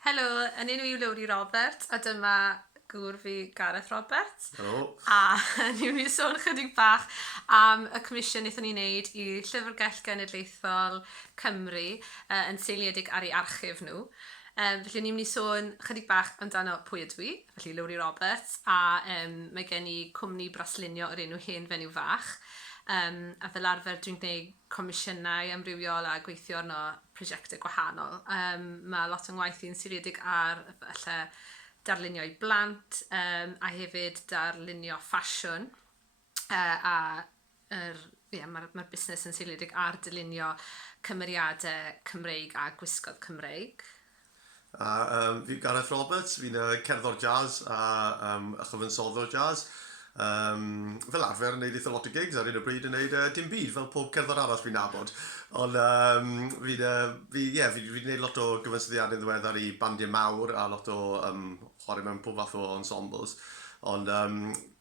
Helo, yn enw yw Lowri Roberts, a dyma gŵr fi Gareth Roberts. Helo. A ni'n mynd i sôn chydig bach am y comisiwn wnaethon ni'n neud i Llyfrgell Genedlaethol Cymru yn seiliedig ar ei archif nhw. Felly ni'n mynd i sôn chydig bach amdano pwy ydw i, felly Lowri Roberts, a mae gen i cwmni braslunio o'r enw Hen Fenyw Fach. A fel arfer dwi'n gwneud comisiynau amrywiol a gweithio arno prosiectau gwahanol. Mae lot o'n waith i'n seiliedig ar darlunio i blant a hefyd darlunio ffasiwn. Mae'r busnes yn seiliedig ar dylunio cymeriadau Cymreig a gwisgoedd Cymreig. Fi Gareth Roberts, fi'n cerddor jazz a chyfansoddwr jazz. Fel arfer yn neud eitha lot o gigs ar un o bryd yn neud dim byd fel pob cerddor arall fi'n nabod. Ond fi'n neud lot o gyfansoddiadau yn ddiweddar i bandiau mawr a lot o chwarae mewn pob fath o ensembles. Ond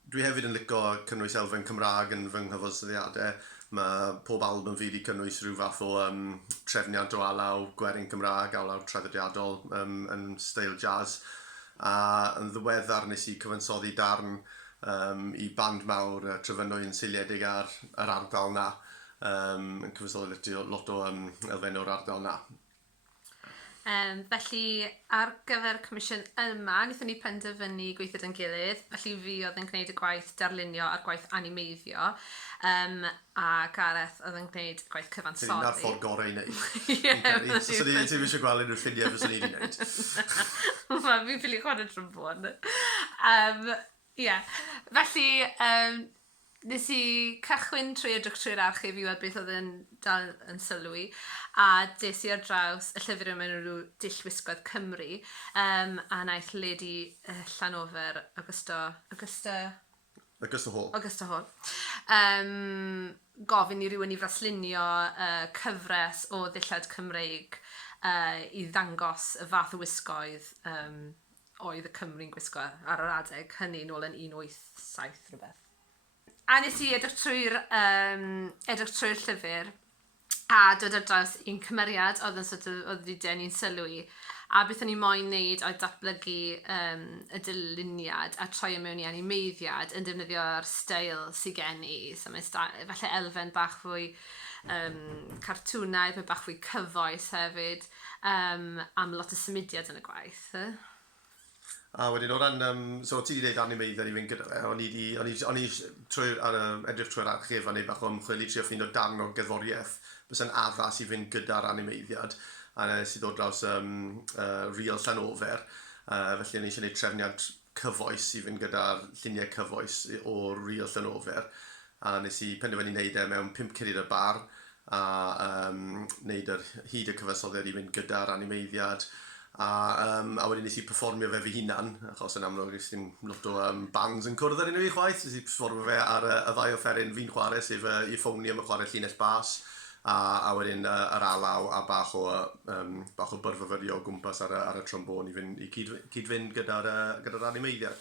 dwi hefyd yn licio cynnwys elfen Cymraeg yn fy nghyfansoddiadau. Mae pob album fi wedi cynnwys rhyw fath o trefniant o alaw gwerin Cymraeg, alaw traddodiadol yn steil jazz. A yn ddiweddar nes i cyfansoddi darn i band mawr trefynwy yn seiliedig ar yr ardal na, yn cyfansoddi lot o elfen o'r ardal na. Felly, ar gyfer y comisiwn yma, wnaethon ni penderfynu gweithio yn gilydd. Felly fi oedd yn gwneud y gwaith darlunio a'r gwaith animeiddio. A Gareth oedd yn gwneud y gwaith cyfansoddi. Dyna'r ffordd gorau i wneud. Os ydy ti eisiau gweld unrhyw ffiniau fes ni wedi wneud. Fi'n ffili chwarae trombone. Felly, nes i cychwyn trwy edrych trwy'r archif i weld beth oedd yn dal yn sylwi, a des i ar draws y llyfr yma enw Ddull Wisgoedd Cymru, a naeth Lady Llanofer Augusta Hall. Gofyn i rywun i fraslunio cyfres o ddillad Cymreig i ddangos y fath o wisgoedd oedd y Cymru'n gwisgo ar yr adeg, hynny nôl yn 1807 rhywbeth. A nes i edrych trwy'r llyfr a dod ar draws un cymeriad oedd wedi denu sylwi. A beth o'n i moyn wneud oedd datblygu y dyluniad a troi mewn i animeiddiad yn defnyddio'r steil sydd gen i. So mae falle elfen bach fwy cartwnaidd, mae bach fwy cyfoes hefyd, am lot o symudiad yn y gwaith. A wedyn o ran, so ti wedi gwneud animeiddiad i fynd gyda fe, o'n i edrych trwy'r archif a neud bach o ymchwil i trio ffeindio darn o gerddoriaeth bys yn addas i fynd gyda'r animeiddiad. A nes i ddod draws Real Llanofer, felly o'n i eisiau gwneud trefniad cyfoes i fynd gyda'r lluniau cyfoes o Real Llanofer. A nes i penderfynu wneud mewn 5 ceir y bar a wneud hyd y cyfansoddiad i fynd gyda'r animeiddiad. A wedyn nes i performio fe fy hunan, achos yn amlwg nes i'n lot o bands yn cwrdd ar unrhyw i chwaith. Nes i performio fe ar y ddau offeryn fi'n chwarae, sef i ffownium y chwarae llinell bas, a wedyn yr alaw a bach o byrfyfyrio o gwmpas ar y trombôn i cyd-fynd gyda'r animeiddiad.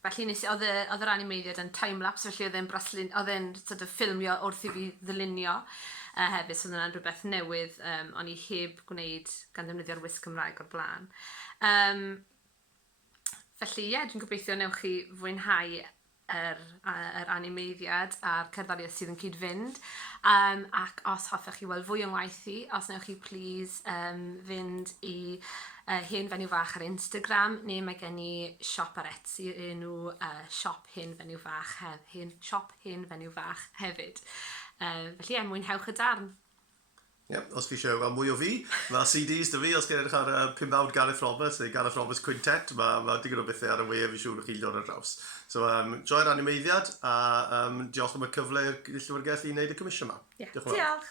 Felly oedd yr animeiddiad yn time-lapse, felly oedd e'n ffilmio wrth i fi ddylunio hefyd, so oedd yna'n rhywbeth newydd o'n i heb gwneud gan ddefnyddio'r wisg Cymraeg o'r blaen. Felly, dwi'n gobeithio newch chi fwynhau yr animeiddiad a'r cerddoriaeth sydd yn cyd-fynd. Ac os hoffech chi weld fwy o'n waith i, os newch chi please fynd i Hen Fenyw Fach ar Instagram, neu mae gen i siop ar Etsy enw Siop Hen Fenyw Fach hefyd. Felly, mwynhewch y darn. Os chi eisiau gweld mwy o fi, mae CDs dy fi, os chi'n edrych ar 5 Gareth Roberts neu Gareth Roberts Quintet, mae digon o bethau ar y we fi siŵr o chi ddod ar draws. So, joio'r animeiddiad a diolch am y cyfle i'r Llyfrgell i wneud y comisiwn yma. Diolch.